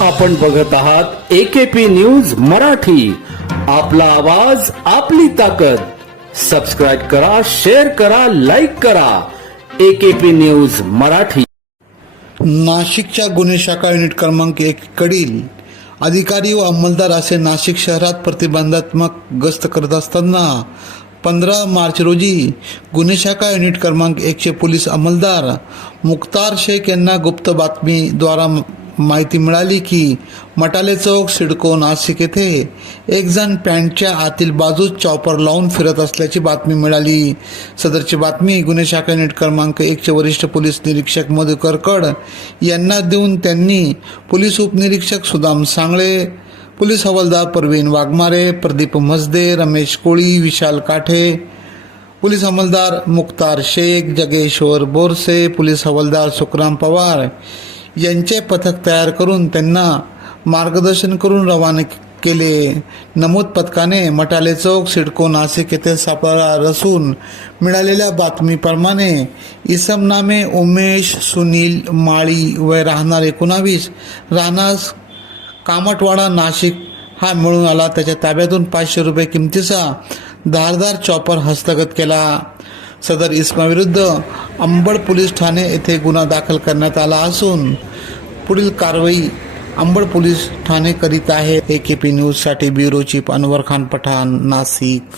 आपण बघत आहात एकेपी न्यूज मराठी. आपला आवाज आपली ताकद. सबस्क्राईब करा शेअर करा लाईक करा. AKP news Marathi. नाशिकच्या गुन्हे शाखा युनिट क्रमांक एक कडील अधिकारी व अंमलदार असे नाशिक शहरात प्रतिबंधात्मक गस्त करत असताना पंधरा मार्च रोजी गुन्हे शाखा युनिट क्रमांक एकचे पोलीस अंमलदार मुख्तार शेख यांना गुप्त बातमीद्वारा माहिती मिळाली की मटाले चौक सिडको नाशिक येथे एक जण पॅन्टच्या आतील बाजूस चॉपर लावून फिरत असल्याची बातमी मिळाली. सदरची बातमी गुन्हे शाखा नीट क्रमांक एकचे वरिष्ठ पोलीस निरीक्षक मधुकर कड यांना देऊन त्यांनी पोलीस उपनिरीक्षक सुदाम सांगळे पोलीस हवालदार परवीन वाघमारे प्रदीप मजदे रमेश कोळी विशाल काठे पोलीस हवालदार मुक्तार शेख जगेश्वर बोरसे पोलीस हवालदार सुखराम पवार यांचे पथक तयार करून त्यांना मार्गदर्शन करून रवाना केले. नमूद पथकाने मटाले चौक सिडको नाशिक येथे सापळा रसून मिळालेल्या बातमीप्रमाणे इसम नामे उमेश सुनील माळी वय राहणार एकोणावीस राहणार कामटवाडा नाशिक. हा मिळून आला. त्याच्या ताब्यातून पाचशे रुपये किमतीचा धारदार चॉपर हस्तगत केला. सदर इस्माविरुद्ध अंबड पोलीस ठाणे येथे गुन्हा दाखल करण्यात आला असून पुढील कारवाई अंबड पोलीस ठाणे करीत आहे. ए के पी न्यूजसाठी ब्युरो चीफ अनवर खान पठाण नाशिक.